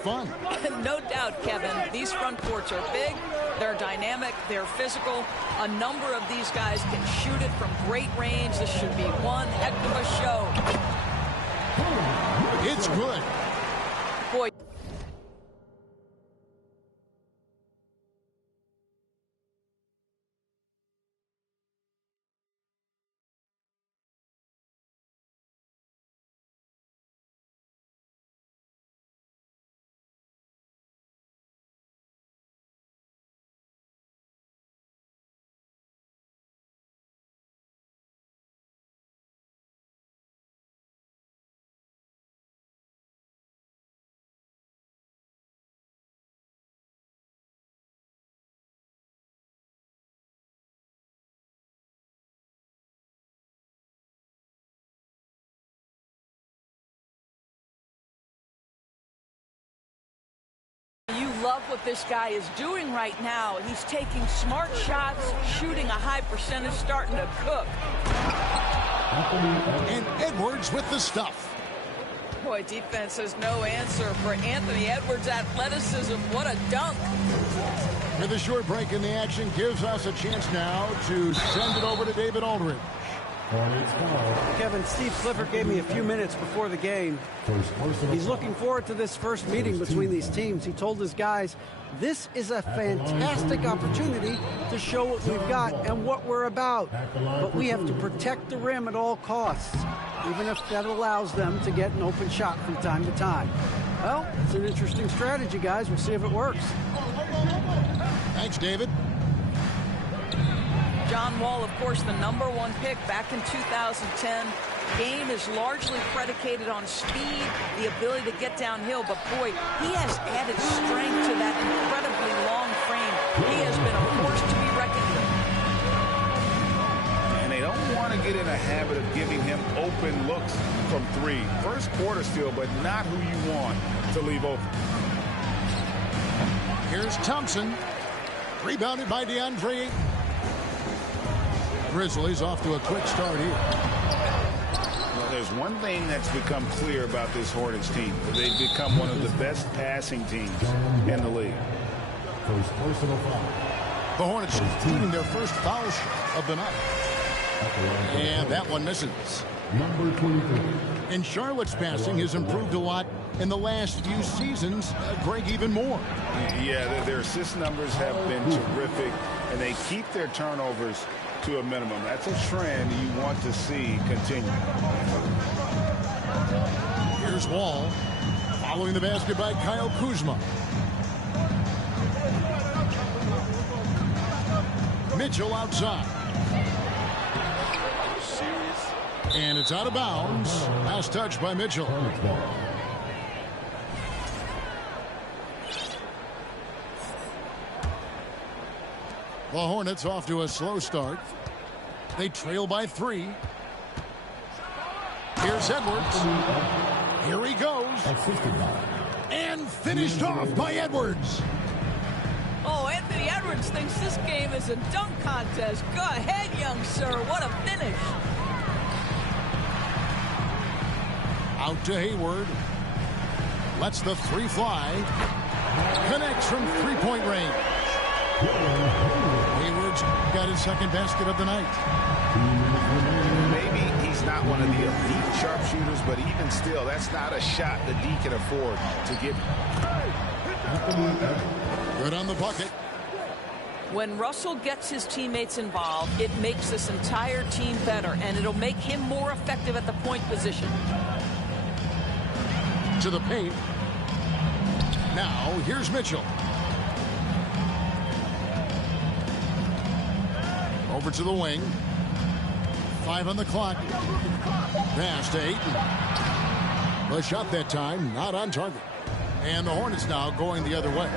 Fun. No doubt, Kevin. These front courts are big, they're dynamic, they're physical. A number of these guys can shoot it from great range. This should be one heck of a show. It's good. Boy. You love what this guy is doing right now. He's taking smart shots, shooting a high percentage, starting to cook. And Edwards with the stuff. Boy, defense has no answer for Anthony Edwards' athleticism. What a dunk. With a short break in the action, gives us a chance now to send it over to David Aldridge. Kevin, Steve Clifford gave me a few minutes before the game. He's looking forward to this first meeting between these teams. He told his guys, this is a fantastic opportunity to show what we've got and what we're about. But we have to protect the rim at all costs, even if that allows them to get an open shot from time to time. Well, it's an interesting strategy, guys. We'll see if it works. Thanks, David. John Wall, of course, the #1 pick back in 2010. Game is largely predicated on speed, the ability to get downhill. But, boy, he has added strength to that incredibly long frame. He has been a force to be reckoned with. And they don't want to get in a habit of giving him open looks from three. First quarter still, but not who you want to leave open. Here's Thompson. Rebounded by DeAndre. Grizzlies off to a quick start here. Well, there's one thing that's become clear about this Hornets team. They've become one of the best passing teams in the league. The Hornets including their first foul shot of the night. And that one misses. And Charlotte's passing has improved a lot in the last few seasons. Greg, even more. Yeah, their assist numbers have been terrific, and they keep their turnovers to a minimum. That's a trend you want to see continue. Here's Wall. Following the basket by Kyle Kuzma. Mitchell outside. And it's out of bounds. Last touch by Mitchell. The Hornets off to a slow start. They trail by 3. Here's Edwards. Here he goes. And finished off by Edwards. Oh, Anthony Edwards thinks this game is a dunk contest. Go ahead, young sir. What a finish. Out to Hayward. Lets the 3 fly. Connects from three-point range. Hayward's got his second basket of the night. Maybe he's not one of the elite sharpshooters, but even still, that's not a shot that D can afford to give. Good on the bucket. When Russell gets his teammates involved, it makes this entire team better, and it'll make him more effective at the point position. To the paint. Now, here's Mitchell. Over to the wing. 5 on the clock. Pass to Ayton. The shot that time, not on target. And the Hornets now going the other way.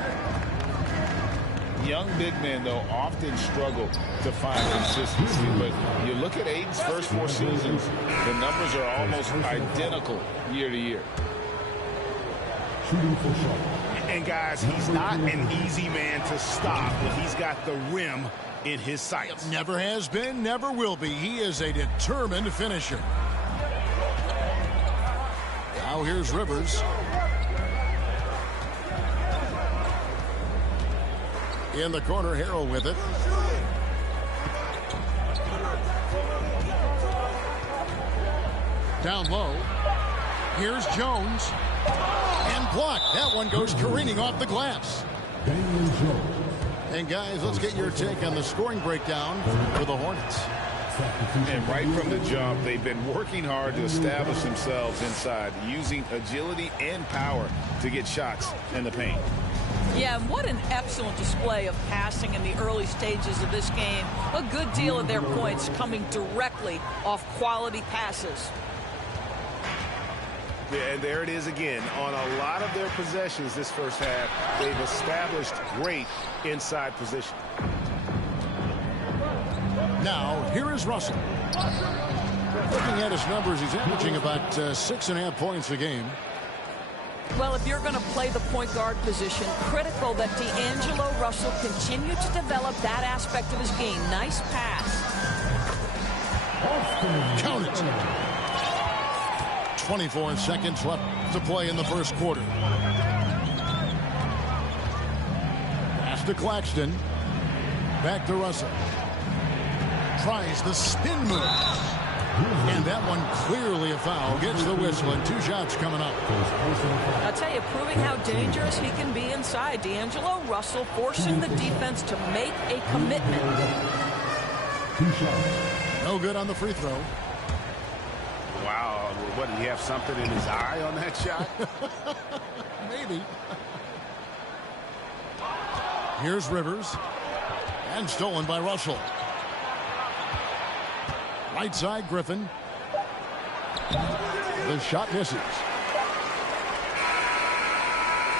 Young big men, though, often struggle to find consistency. But you look at Ayton's first 4 seasons, the numbers are almost identical year to year. And, guys, he's not an easy man to stop when he's got the rim in his sights. Never has been, never will be. He is a determined finisher. Now here's Rivers. In the corner, Harrell with it. Down low. Here's Jones. And blocked. That one goes careening off the glass. And guys, let's get your take on the scoring breakdown for the Hornets. And right from the jump, they've been working hard to establish themselves inside, using agility and power to get shots in the paint. Yeah, and what an excellent display of passing in the early stages of this game. A good deal of their points coming directly off quality passes. And there it is again. On a lot of their possessions this first half, they've established great inside position. Now, here is Russell. Looking at his numbers, he's averaging about 6.5 points a game. Well, if you're going to play the point guard position, critical that D'Angelo Russell continue to develop that aspect of his game. Nice pass. Count it. 24 seconds left to play in the first quarter. Pass to Claxton. Back to Russell. Tries the spin move. And that one clearly a foul. Gets the whistle, and 2 shots coming up. I'll tell you, proving how dangerous he can be inside. D'Angelo Russell forcing the defense to make a commitment. No good on the free throw. Wow, what, did he have something in his eye on that shot? Maybe. Here's Rivers. And stolen by Russell. Right side, Griffin. The shot misses.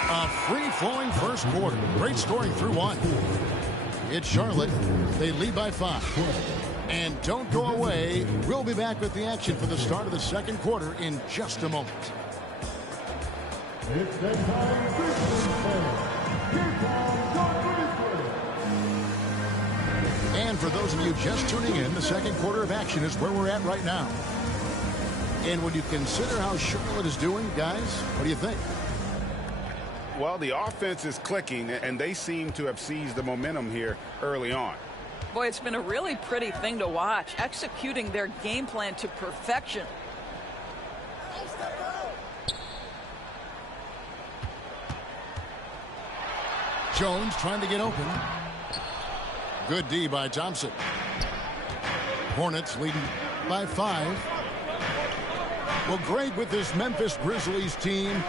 A free-flowing first quarter. Great scoring through 1. It's Charlotte. They lead by 5. And don't go away. We'll be back with the action for the start of the second quarter in just a moment. It's that and for those of you just tuning in, the second quarter of action is where we're at right now. And when you consider how Charlotte is doing, guys, what do you think? Well, the offense is clicking, and they seem to have seized the momentum here early on. Boy, it's been a really pretty thing to watch, executing their game plan to perfection. Jones trying to get open. Good D by Thompson. Hornets leading by 5. Well, Greg, with this Memphis Grizzlies team,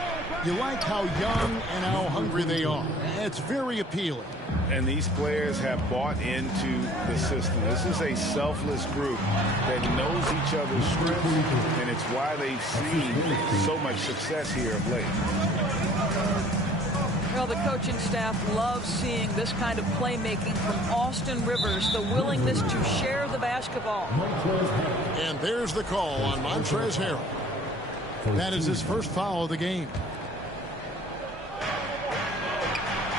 you like how young and how hungry they are. It's very appealing. And these players have bought into the system. This is a selfless group that knows each other's strengths, and it's why they've seen so much success here of late. Well, the coaching staff loves seeing this kind of playmaking from Austin Rivers, the willingness to share the basketball. And there's the call on Montrezl Harrell. That is his first foul of the game.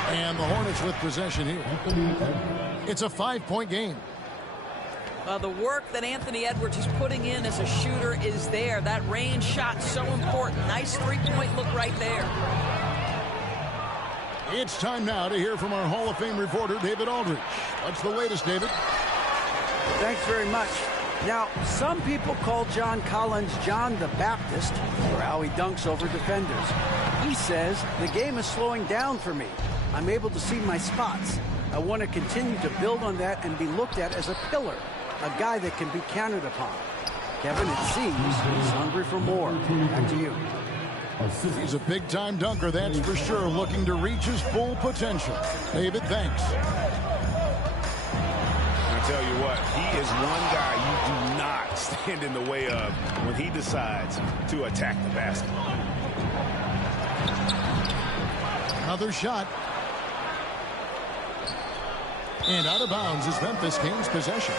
And the Hornets with possession here. It's a 5-point game. The work that Anthony Edwards is putting in as a shooter is there. That range shot so important. Nice three-point look right there. It's time now to hear from our Hall of Fame reporter, David Aldridge. What's the latest, David? Thanks very much. Now, some people call John Collins John the Baptist for how he dunks over defenders. He says, the game is slowing down for me. I'm able to see my spots. I want to continue to build on that and be looked at as a pillar, a guy that can be counted upon. Kevin, it seems he's hungry for more. Back to you. He's a big-time dunker, that's for sure, looking to reach his full potential. David, thanks. I tell you what, he is one guy you do not stand in the way of when he decides to attack the basket. Another shot. And out of bounds as Memphis gains possession.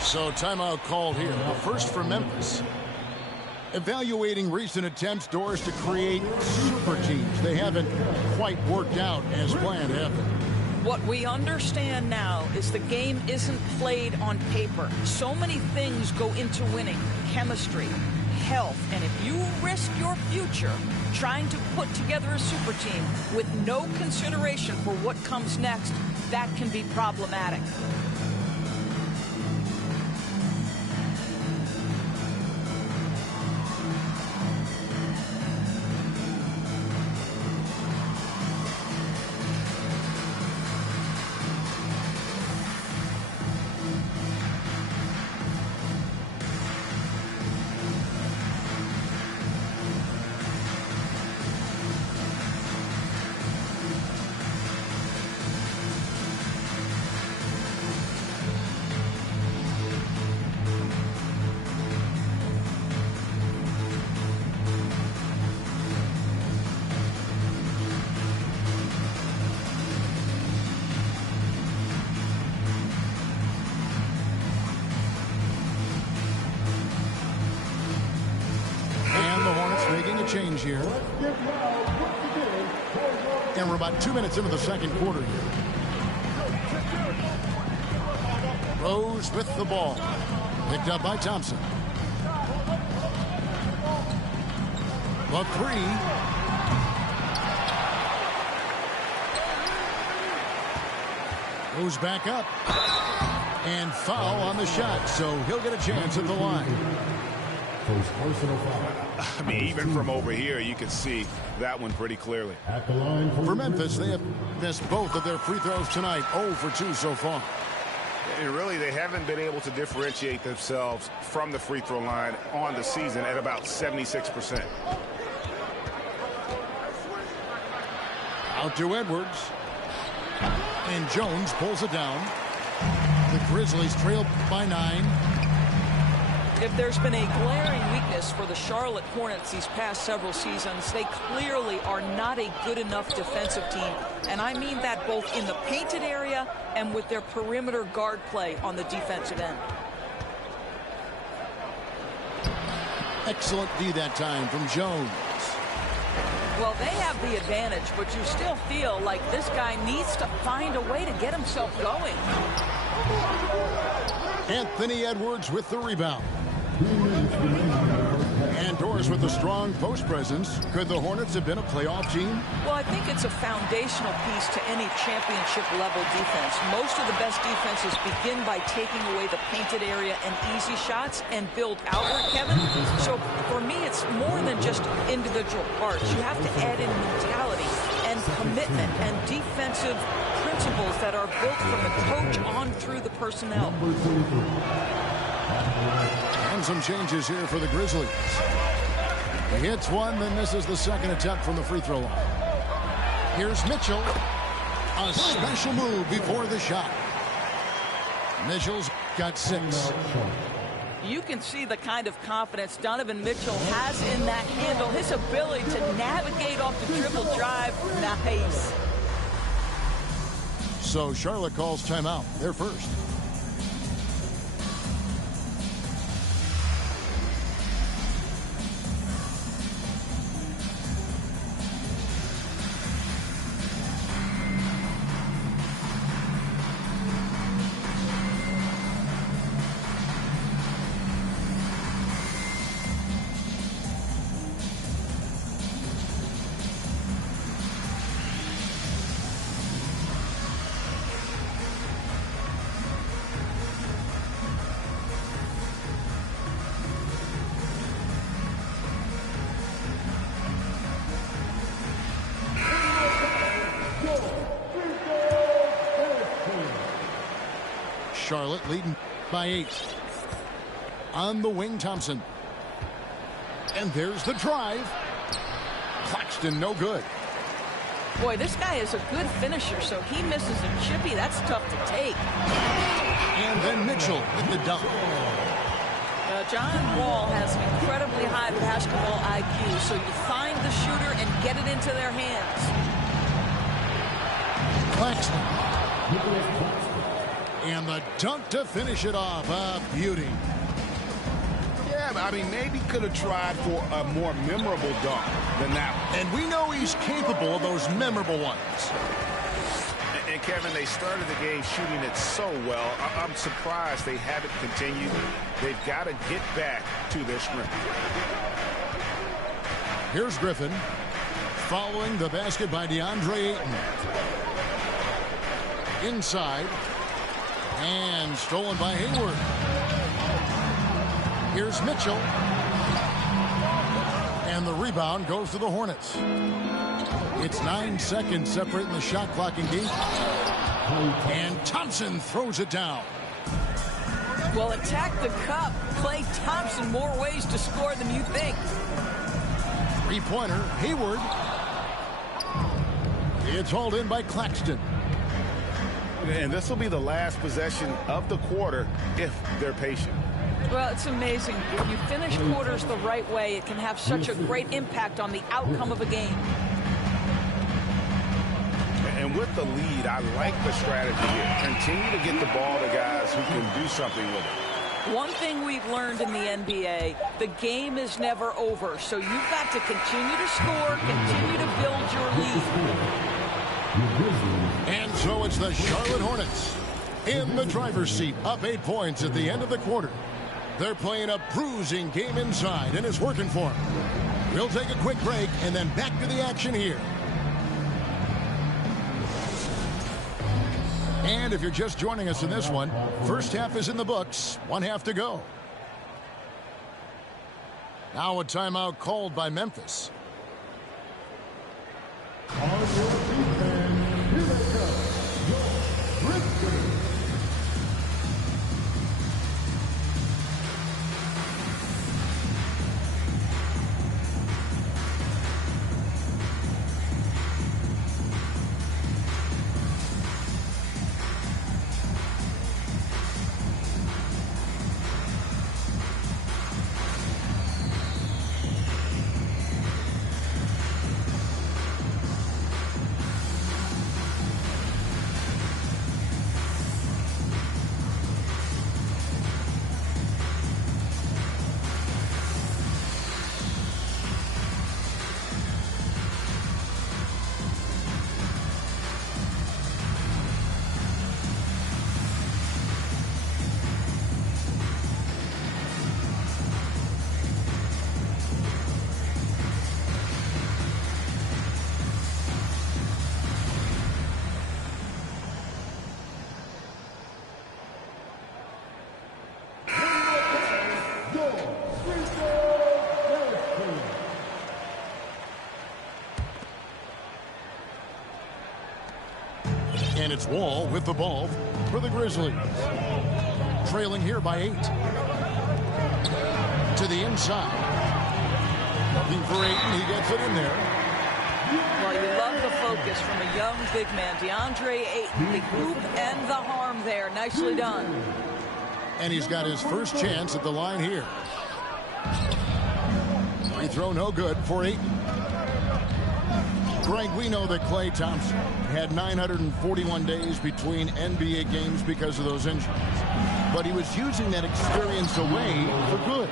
So timeout called here. The first for Memphis. Evaluating recent attempts, Doris, to create super teams. They haven't quite worked out as planned, have they? What we understand now is the game isn't played on paper. So many things go into winning. Chemistry, health. And if you risk your future trying to put together a super team with no consideration for what comes next, that can be problematic. Change here. And we're about 2 minutes into the second quarter here. Rose with the ball. Picked up by Thompson. The three. Goes back up. And foul on the shot, so he'll get a chance at the line. I mean, even from over here, you can see that one pretty clearly. For Memphis, they have missed both of their free throws tonight. 0 for 2 so far. And really, they haven't been able to differentiate themselves from the free throw line on the season at about 76%. Out to Edwards. And Jones pulls it down. The Grizzlies trail by 9. If there's been a glaring weakness for the Charlotte Hornets these past several seasons, they clearly are not a good enough defensive team. And I mean that both in the painted area and with their perimeter guard play on the defensive end. Excellent D that time from Jones. Well, they have the advantage, but you still feel like this guy needs to find a way to get himself going. Anthony Edwards with the rebound. And Doris with a strong post presence. Could the Hornets have been a playoff team? Well, I think it's a foundational piece to any championship level defense. Most of the best defenses begin by taking away the painted area and easy shots and build outward, Kevin. So for me, it's more than just individual parts. You have to add in mentality and commitment and defensive principles that are built from the coach on through the personnel. And some changes here for the Grizzlies. He hits one, then misses the second attempt from the free throw line. Here's Mitchell. A special move before the shot. Mitchell's got 6. You can see the kind of confidence Donovan Mitchell has in that handle. His ability to navigate off the dribble drive. Nice. So Charlotte calls timeout. They're first. Charlotte leading by 8. On the wing, Thompson. And there's the drive. Claxton, no good. Boy, this guy is a good finisher, so he misses a chippy. That's tough to take. And then Mitchell with the dunk. John Wall has an incredibly high basketball IQ, so you find the shooter and get it into their hands. Claxton. And the dunk to finish it off. A beauty. Yeah, I mean, maybe could have tried for a more memorable dunk than that one. And we know he's capable of those memorable ones. And Kevin, they started the game shooting it so well. I'm surprised they haven't continued. They've got to get back to their scrimmage. Here's Griffin. Following the basket by DeAndre Ayton. Inside. And stolen by Hayward. Here's Mitchell. And the rebound goes to the Hornets. It's 9 seconds separating the shot clock and game. And Thompson throws it down. Well, attack the cup. Klay Thompson, more ways to score than you think. Three-pointer, Hayward. It's hauled in by Claxton. And this will be the last possession of the quarter if they're patient. Well, it's amazing. If you finish quarters the right way, it can have such a great impact on the outcome of a game. And with the lead, I like the strategy here. Continue to get the ball to guys who can do something with it. One thing we've learned in the NBA, the game is never over. So you've got to continue to score, continue to build your lead. And so it's the Charlotte Hornets in the driver's seat, up 8 points at the end of the quarter. They're playing a bruising game inside, and it's working for them. We'll take a quick break and then back to the action here. And if you're just joining us in this one, first half is in the books, 1 half to go. Now a timeout called by Memphis. And it's Wall with the ball for the Grizzlies. Trailing here by 8. To the inside. Looking for Ayton. He gets it in there. Well, you love the focus from a young big man. DeAndre Ayton, the hoop and the harm there. Nicely done. And he's got his first chance at the line here. Free throw no good for Ayton. Greg, we know that Klay Thompson had 941 days between NBA games because of those injuries. But he was using that experience away for good.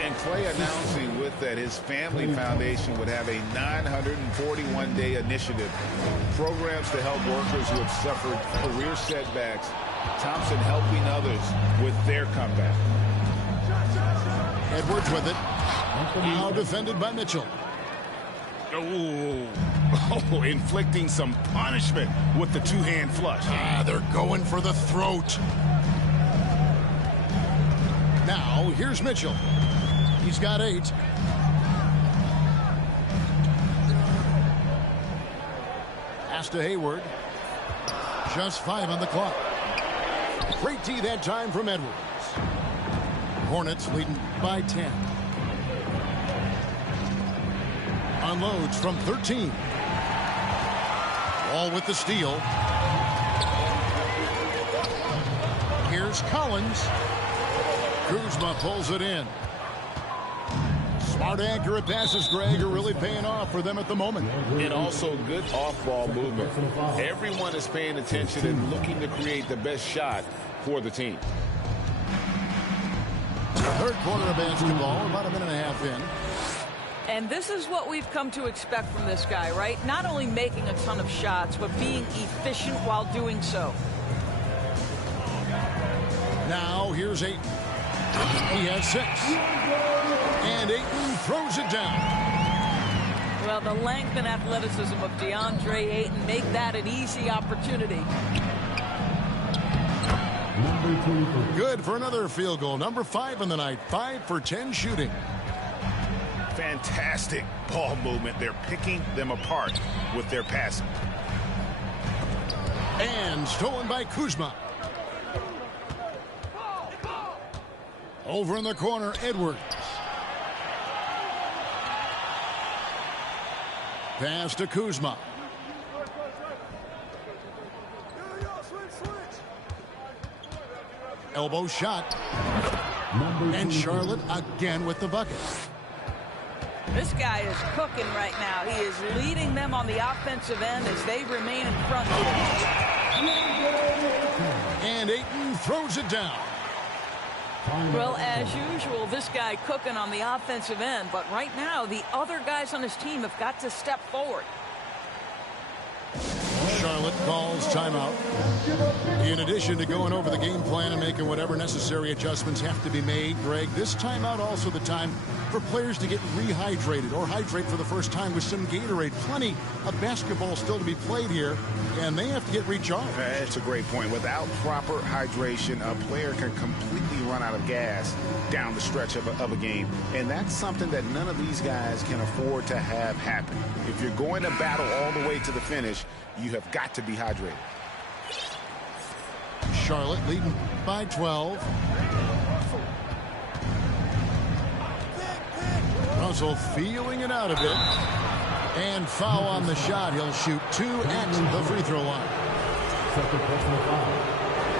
And Klay announcing with that his family foundation would have a 941-day initiative. Programs to help workers who have suffered career setbacks. Thompson helping others with their comeback. Edwards with it. Now defended by Mitchell. Oh, inflicting some punishment with the two-hand flush. They're going for the throat. Now, here's Mitchell. He's got 8. Pass to Hayward. Just 5 on the clock. Great D that time from Edwards. Hornets leading by 10. Unloads from 13. Wall with the steal. Here's Collins. Kuzma pulls it in. Smart, accurate passes, Greg, are really paying off for them at the moment. And also good off-ball movement. Everyone is paying attention and looking to create the best shot for the team. Third quarter of basketball, about a minute and a half in. And this is what we've come to expect from this guy, right? Not only making a ton of shots, but being efficient while doing so. Now here's Ayton. He has 6. And Ayton throws it down. Well, the length and athleticism of DeAndre Ayton make that an easy opportunity. Good for another field goal. Number 5 in the night. 5 for 10 shooting. Fantastic ball movement. They're picking them apart with their passing. And stolen by Kuzma. Over in the corner, Edwards. Pass to Kuzma. Elbow shot. And Charlotte again with the bucket. This guy is cooking right now. He is leading them on the offensive end as they remain in front here. And Ayton throws it down. Well, as usual, this guy cooking on the offensive end. But right now, the other guys on his team have got to step forward. Charlotte calls timeout. In addition to going over the game plan and making whatever necessary adjustments have to be made, Greg, this timeout also the time for players to get rehydrated or hydrate for the first time with some Gatorade. Plenty of basketball still to be played here, and they have to get recharged. That's a great point. Without proper hydration, a player can completely run out of gas down the stretch of a game, and that's something that none of these guys can afford to have happen. If you're going to battle all the way to the finish, you have got to be hydrated. Charlotte leading by 12. Russell feeling it out a bit. And foul on the shot. He'll shoot 2 at the free throw line.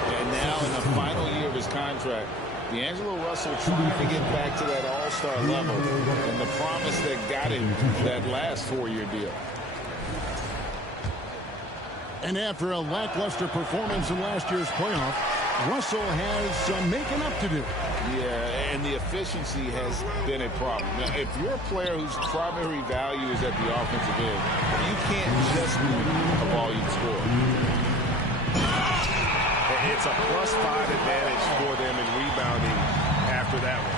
And now in the final year of his contract, D'Angelo Russell trying to get back to that all-star level and the promise that got him that last 4-year deal. And after a lackluster performance in last year's playoff, Russell has some making up to do. Yeah, and the efficiency has been a problem. Now, if you're a player whose primary value is at the offensive end, you can't just be a volume scorer. It's a +5 advantage for them in rebounding after that one.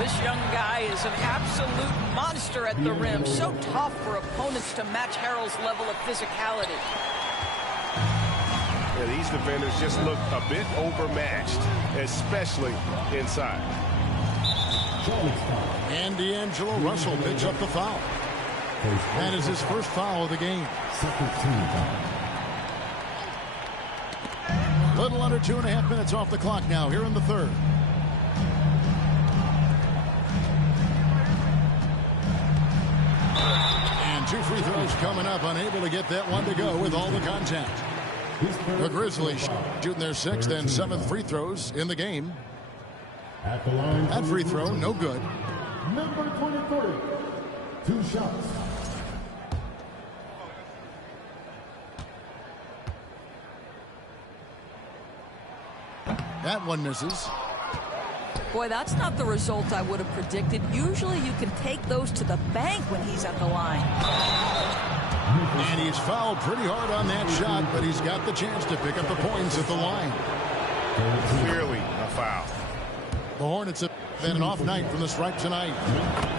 This young guy is an absolute monster at the rim. So tough for opponents to match Harrell's level of physicality. Yeah, these defenders just look a bit overmatched, especially inside. And D'Angelo Russell picks up the foul. That is his first foul of the game. Little under 2.5 minutes off the clock now here in the third. And 2 free throws coming up, unable to get that one to go with all the contact. The Grizzlies shooting their 6th and 7th free throws in the game. That free throw, no good. Number 23, 2 shots. That one misses. Boy, that's not the result I would have predicted. Usually you can take those to the bank when he's at the line. And he's fouled pretty hard on that shot, but he's got the chance to pick up the points at the line. Clearly a foul. The Hornets have had an off night from the stripe tonight.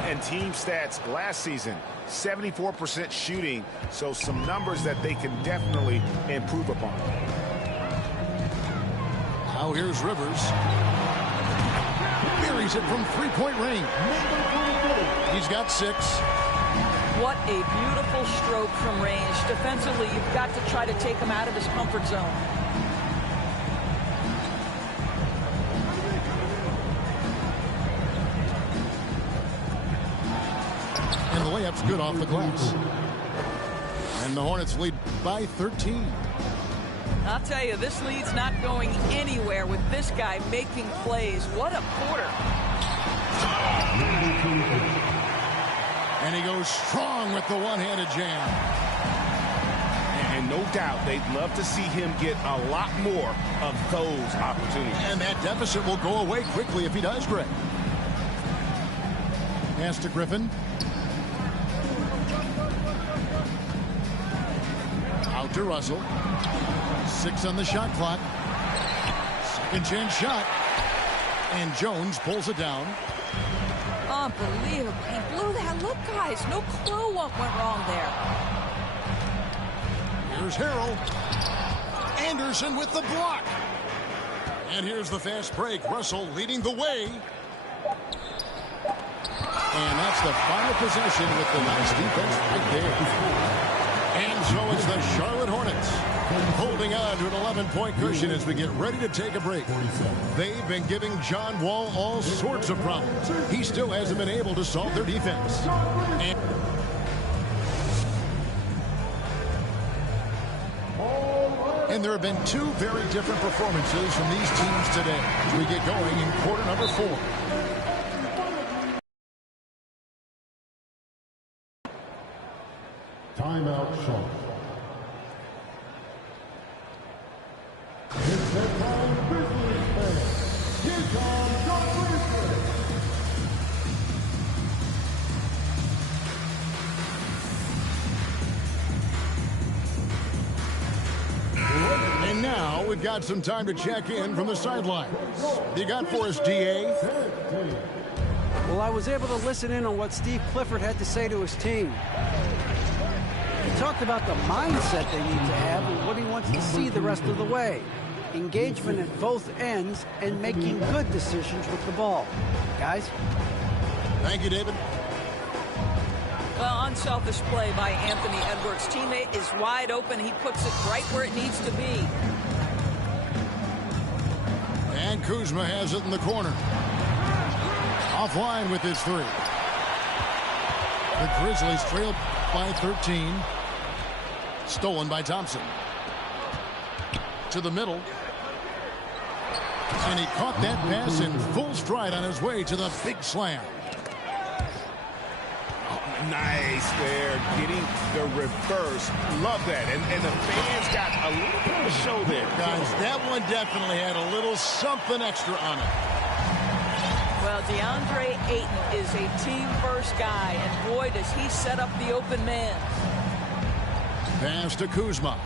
And team stats last season, 74% shooting, so some numbers that they can definitely improve upon. Now here's Rivers. Buries it from three-point range. He's got 6. What a beautiful stroke from range. Defensively, you've got to try to take him out of his comfort zone. And the layup's good off the glass. And the Hornets lead by 13. I'll tell you, this lead's not going anywhere with this guy making plays. What a quarter. And he goes strong with the one-handed jam. And no doubt they'd love to see him get a lot more of those opportunities. And that deficit will go away quickly if he does, Greg. Pass to Griffin. Out to Russell. 6 on the shot clock. Second chance shot. And Jones pulls it down. Unbelievable. He blew that. Look, guys, no clue what went wrong there. Here's Harrell. Anderson with the block. And here's the fast break. Russell leading the way. And that's the final possession with the nice defense right there. And so it's the Charlotte Hornets holding on to an 11-point cushion as we get ready to take a break. They've been giving John Wall all sorts of problems. He still hasn't been able to solve their defense. And there have been 2 very different performances from these teams today as we get going in quarter number 4. Timeout, Sean. It's the time, Grizzlies fans. Here comes the Grizzlies. And now we've got some time to check in from the sidelines. What do you got for us, DA? Well, I was able to listen in on what Steve Clifford had to say to his team. He talked about the mindset they need to have and what he wants to see the rest of the way. Engagement at both ends and making good decisions with the ball. Guys? Thank you, David. Well, unselfish play by Anthony Edwards. Teammate is wide open. He puts it right where it needs to be. And Kuzma has it in the corner. Offline with his 3. The Grizzlies trail by 13. Stolen by Thompson. To the middle. And he caught that pass in full stride on his way to the big slam. Nice there, getting the reverse. Love that. And the fans got a little bit of a show there. Guys, that one definitely had a little something extra on it. Well, DeAndre Ayton is a team-first guy, and boy, does he set up the open man. Pass to Kuzma.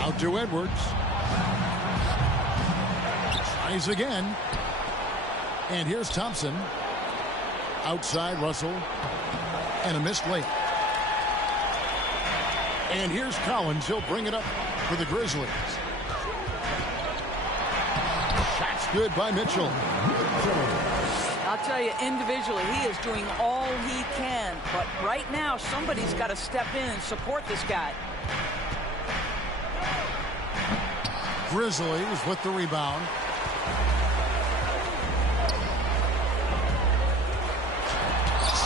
Out to Edwards. Tries again. And here's Thompson. Outside Russell. And a missed late. And here's Collins. He'll bring it up for the Grizzlies. Shot's good by Mitchell. I'll tell you, individually, he is doing all he can. But right now, somebody's got to step in and support this guy. Grizzlies with the rebound.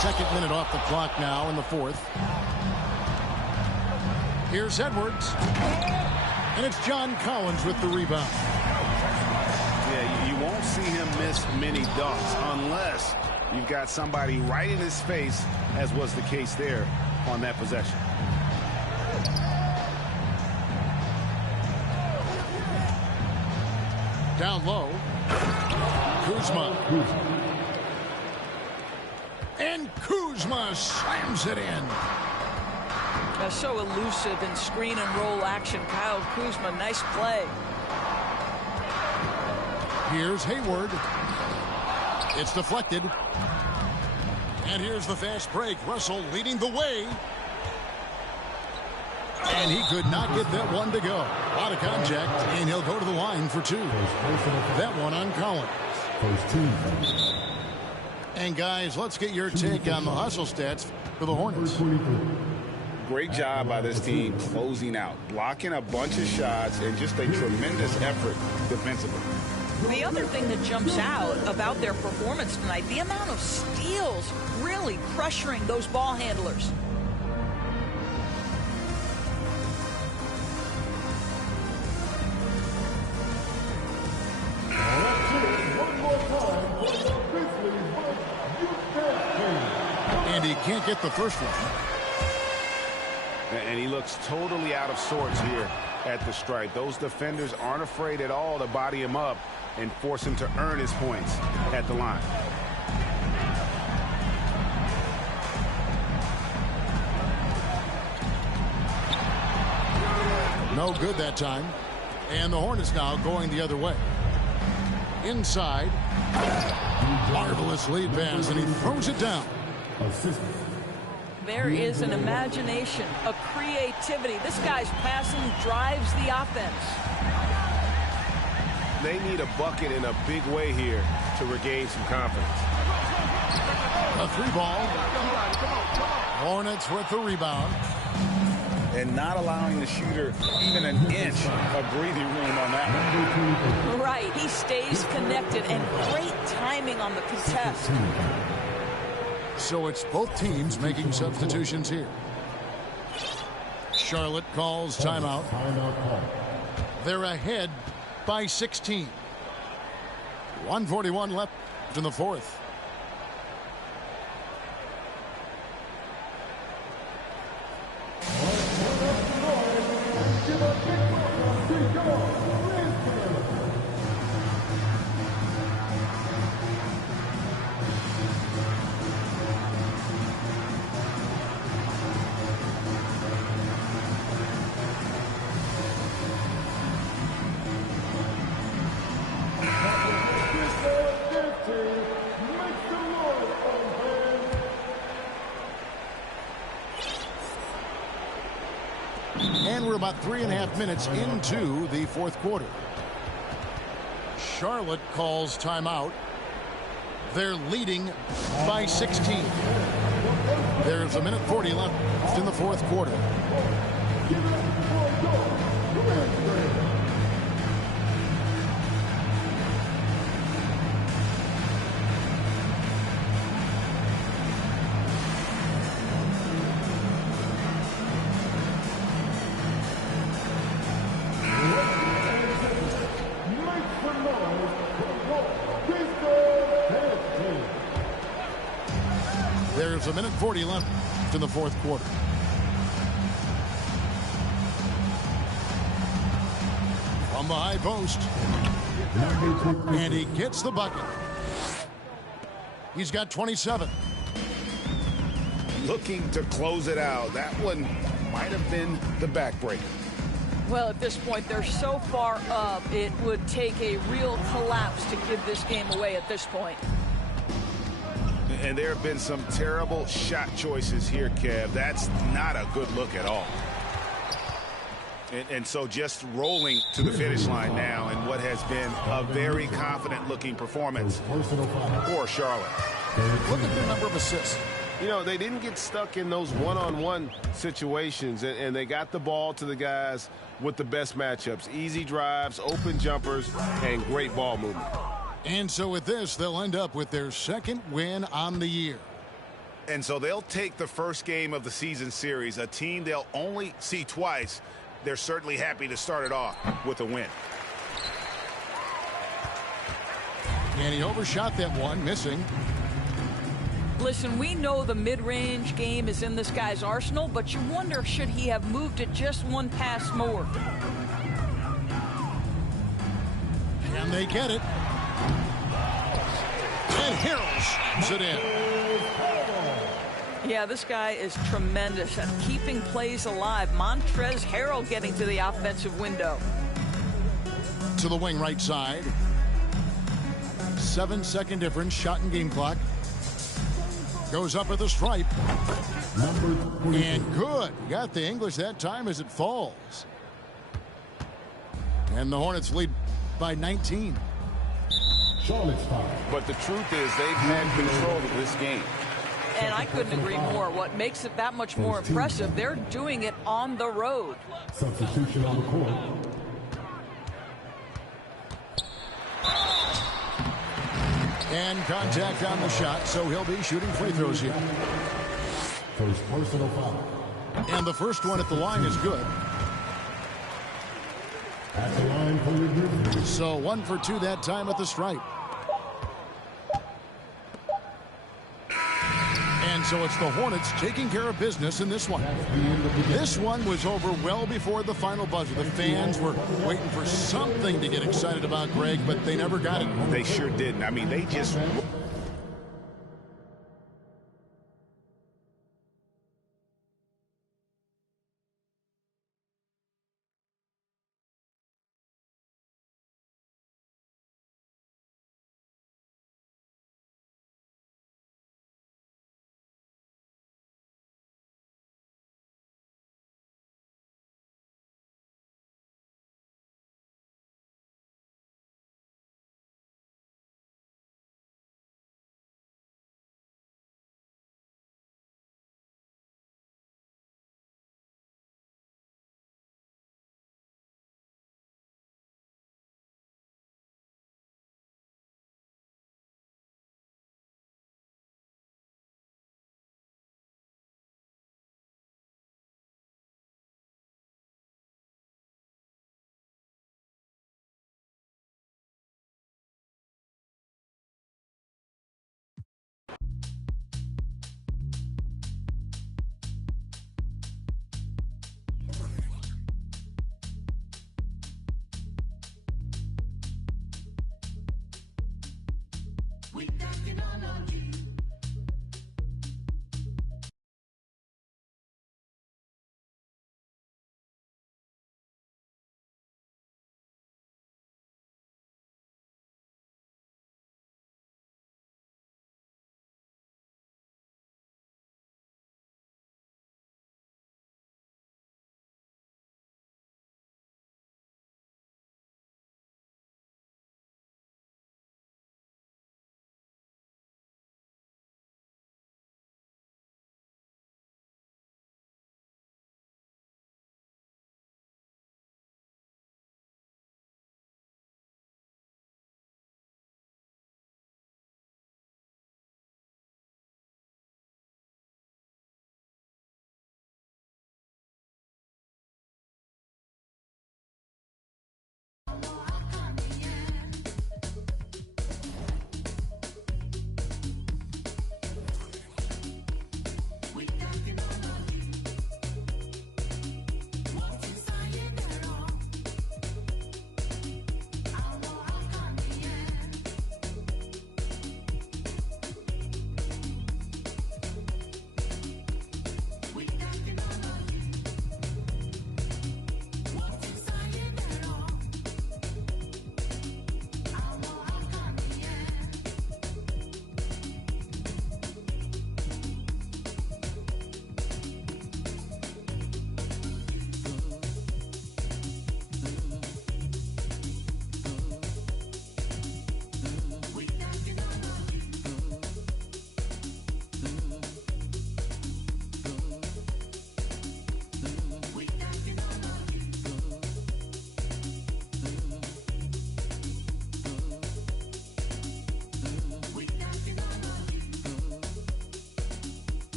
Second minute off the clock now in the 4th. Here's Edwards. And it's John Collins with the rebound. Yeah, you won't see him miss many dunks unless you've got somebody right in his face, as was the case there on that possession. Down low. Kuzma. And Kuzma slams it in. So elusive in screen and roll action. Kyle Kuzma, nice play. Here's Hayward. It's deflected. And here's the fast break. Russell leading the way. And he could not get that one to go. A lot of contact, and he'll go to the line for 2. That one on Collins. And guys, let's get your take on the hustle stats for the Hornets. Great job by this team closing out, blocking a bunch of shots, and just a tremendous effort defensively. The other thing that jumps out about their performance tonight, the amount of steals really pressuring those ball handlers. And he can't get the first one. And he looks totally out of sorts here. at the stripe. Those defenders aren't afraid at all to body him up and force him to earn his points at the line. No good that time. And the Hornets now going the other way. Inside. Marvelous lead pass, and he throws it down. There is an imagination, a creativity. This guy's passing drives the offense. They need a bucket in a big way here to regain some confidence. A 3-ball. Hornets with the rebound. And not allowing the shooter even an inch of breathing room on that one. Right, he stays connected, and great timing on the contest. So it's both teams making substitutions here. Charlotte calls timeout. They're ahead by 16. 1:41 left in the fourth. And we're about 3.5 minutes into the fourth quarter. Charlotte calls timeout. They're leading by 16. There's 1:40 left in the fourth quarter. There's 1:40 left in the fourth quarter. From the high post. And he gets the bucket. He's got 27. Looking to close it out. That one might have been the backbreaker. Well, at this point, they're so far up, it would take a real collapse to give this game away at this point. And there have been some terrible shot choices here, Kev. That's not a good look at all. And so just rolling to the finish line now in what has been a very confident-looking performance for Charlotte. Look at their number of assists. You know, they didn't get stuck in those one-on-one situations, and they got the ball to the guys with the best matchups. Easy drives, open jumpers, and great ball movement. And so with this, they'll end up with their second win on the year. And so they'll take the first game of the season series, a team they'll only see twice. They're certainly happy to start it off with a win. And he overshot that one, missing. Listen, we know the mid-range game is in this guy's arsenal, but you wonder, should he have moved it just one pass more? And they get it. And Harrell shoots it in. Yeah, this guy is tremendous at keeping plays alive. Montrezl Harrell getting to the offensive window. To the wing right side. 7-second difference, shot and game clock. Goes up at the stripe. And good. Got the English that time as it falls. And the Hornets lead by 19. But the truth is they've had control of this game. And I couldn't agree more. What makes it that much more impressive, they're doing it on the road. Substitution on the court. And contact on the shot, so he'll be shooting free throws here. First personal foul. And the first one at the line is good. At the line for your Grizzlies. So 1 for 2 that time at the stripe. And so it's the Hornets taking care of business in this one. This one was over well before the final buzzer. The fans were waiting for something to get excited about, Greg, but they never got it. They sure didn't. I mean, they just... We got it on our